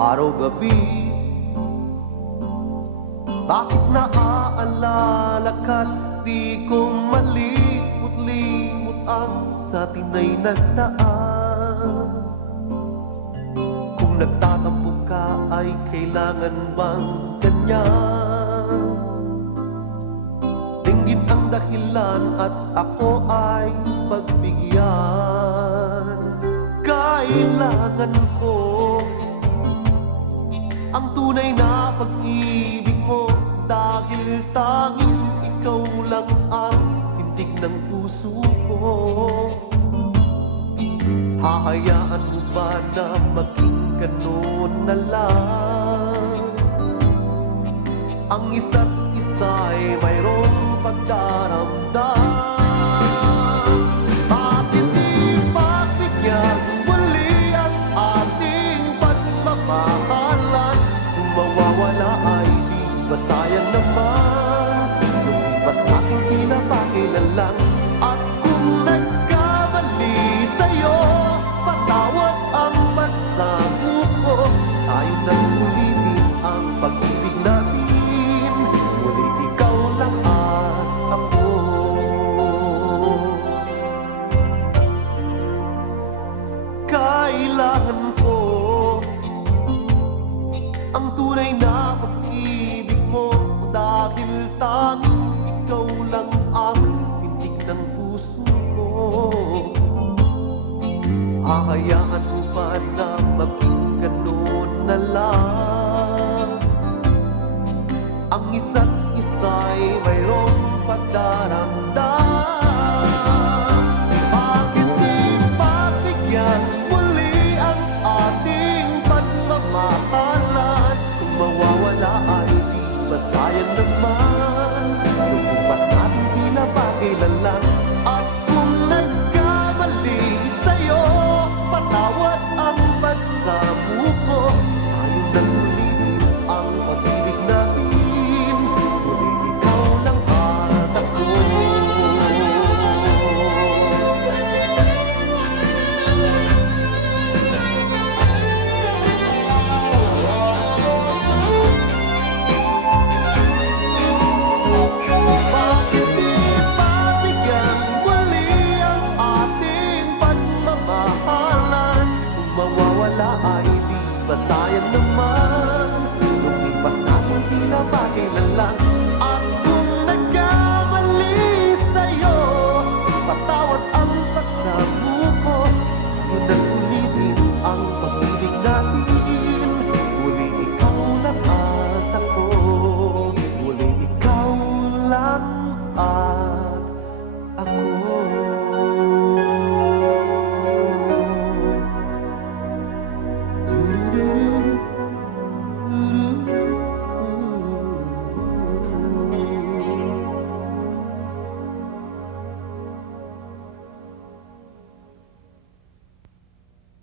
Araw-gabi, bakit naaalala ka't di ko malimot-limot ang sa tina'y nagdaan? Kung nagtatampo ka ay kailangan bang ganyan? Dinggin ang dahilan at ako ay pagbigyan. Kailangan ko ang tunay na pag-ibig mo, dahil tanging ikaw lang ang tindig ng puso ko. Hahayaan mo ba na maging gano'n na lang? Ang isa't isa'y mayroong pagdaramdam. Bakit di pagbigyan muli ang ating pagmamahalan? Kung mawawala ay di ba't sayang naman? Lumipas natin pinapakilan lang. At kung nagkamali sa'yo, patawad ang pagsabi ko. Tayo nang ulitin ang pag-ibig natin, muli ikaw lang at ako. Kailangan ko ang tunay na pag-ibig mo, dahil tanging ikaw lang ang tindig ng puso ko. Hahayaan